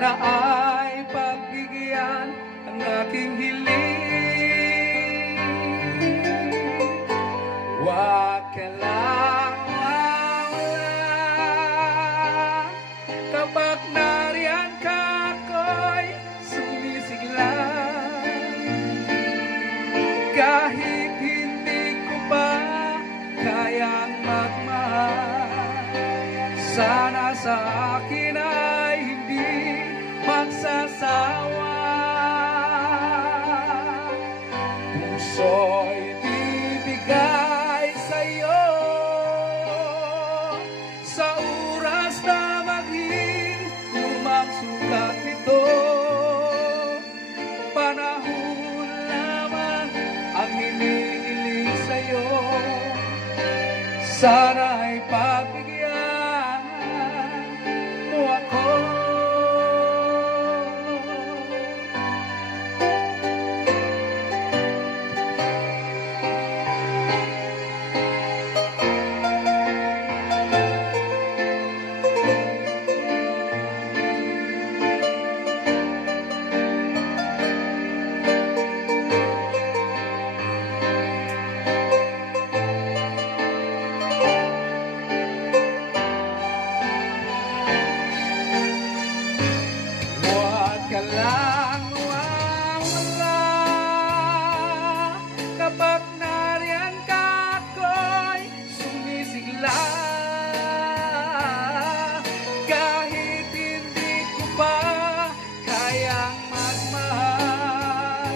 Sana ay pagbigyan ang aking hiling. Huwag ka lang mawala. Kapag nariyan ka, ako'y sumisigla. Kahit hindi ko pa kayang magmahal, sana sa akin ay hindi magsasawa. Puso'y bibigay sa'yo sa oras na maging lumang sugat nito. Panahon lamang ang hinihiling sa'yo. Sana'y pagbigyan mo ako. Huwag ka lang mawawala. Kapag nariyan ka, ako'y sumisigla. Kahit hindi ko pa kayang magmahal,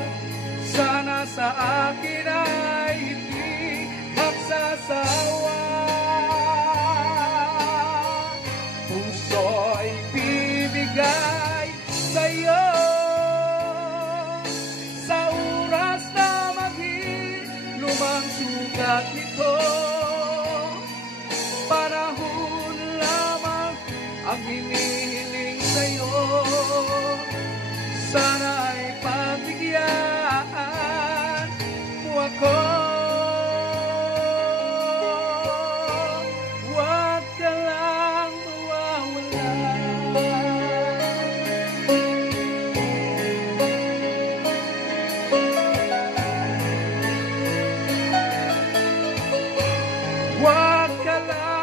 sana sa akin ay hindi magsasawa. Puso'y bibigay sa'yo sa oras na maging lumang sugat nito. Panahon lamang ang hinihiling sa'yo. Sana'y pagbigyan mo ako. Huwag ka lang mawawala. Huwag ka lang